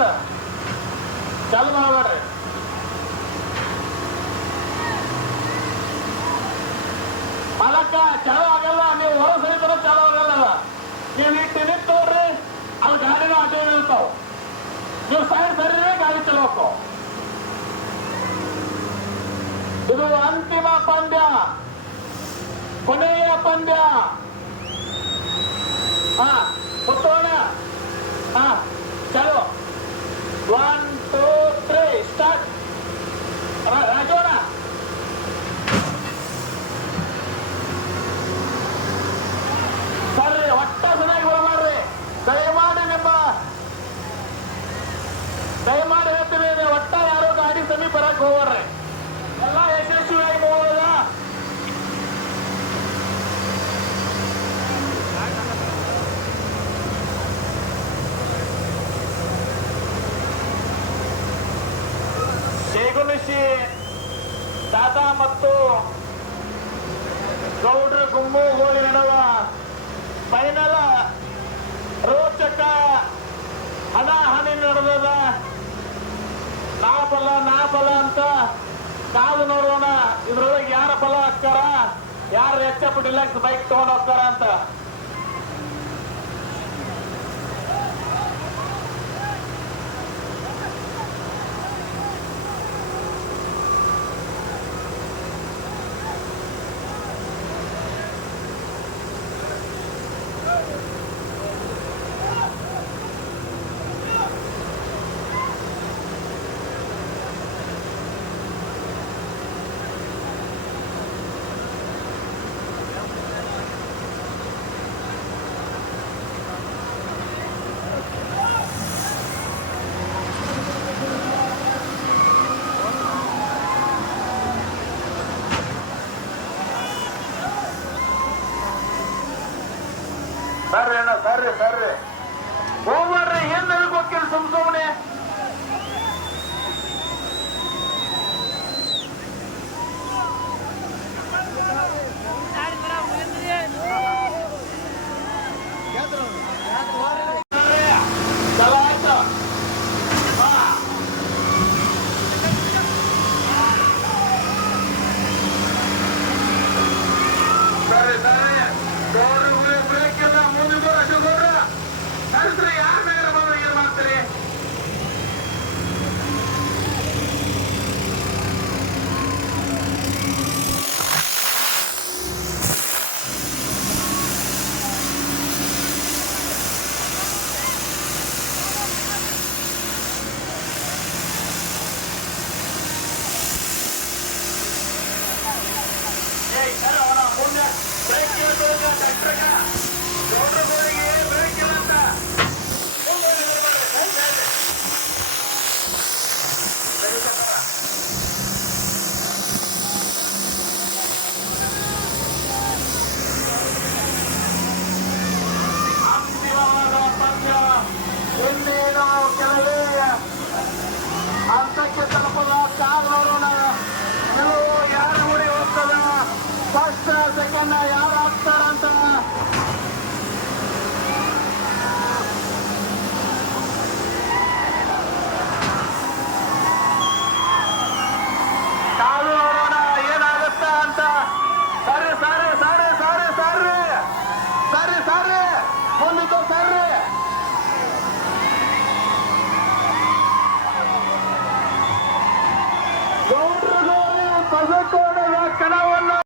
ಅಂತ. ಚಾಲು ಮಾಡಬೇಡ್ರಿ. ಮಲಕ್ಕ ಚಾಲು ಆಗಲ್ಲ. ನೀವು ಹೊರ ಸಹಿತರ ಚಾಲು ಆಗಲ್ಲ ನೀವು ಇಟ್ಟು ನಿಂತು ನೋಡ್ರಿ ಅಲ್ಲಿ ಗಾಡಿನ ಆಟ ನಿಲ್ತಾವ ನೀವು ಸೈಡ್ ಸರಿದ್ರೆ ಗಾಡಿ ಚಲೋ ಹೋಗ್ತಾವ ಇದು ಅಂತಿಮ ಪಂದ್ಯ. ಕೊನೆಯ ಪಂದ್ಯ. ಹೋಗ್ರಿ ಎಲ್ಲ ಯಶಸ್ವಿಯಾಗಿ ಹೋಗೋದ ಶೇಗುನಿಶಿ, ದಾದಾ ಮತ್ತು ಗೌಡ್ರ ಗುಂಬು ಗೋಳಿ ನಡುವ ಫೈನಲ್ ರೋಚಕ ಹಣಾಹಣಿ ನಡೆದದ. ನಾ ಫಲ ನಾ ಫಲ ಅಂತ ಕಾದು ನೋಡೋಣ. ಇದ್ರೊಳಗೆ ಯಾರ ಫಲ ಹಾಕ್ತಾರ? ಯಾರು ಎಚ್ಚ ಡಿಲಕ್ಸ್ ಬೈಕ್ ತಗೊಂಡ್ ಹೋಗ್ತಾರ ಅಂತ. ಬರ್ರಿ ಅಣ್ಣ ಬರ್ರಿ ಸರ್ರಿ ಹೋಗ್ಬಾರ್ರಿ ಏನ್ ನಲ್ಕೋಕಿಲ್ ಸುಮ್ ಸುಮ್ನೆ? ஏய் சார் அவனா மூணு பிரேக் எடுத்துருங்க சட்ருங்க ரோட்ரு போறீங்க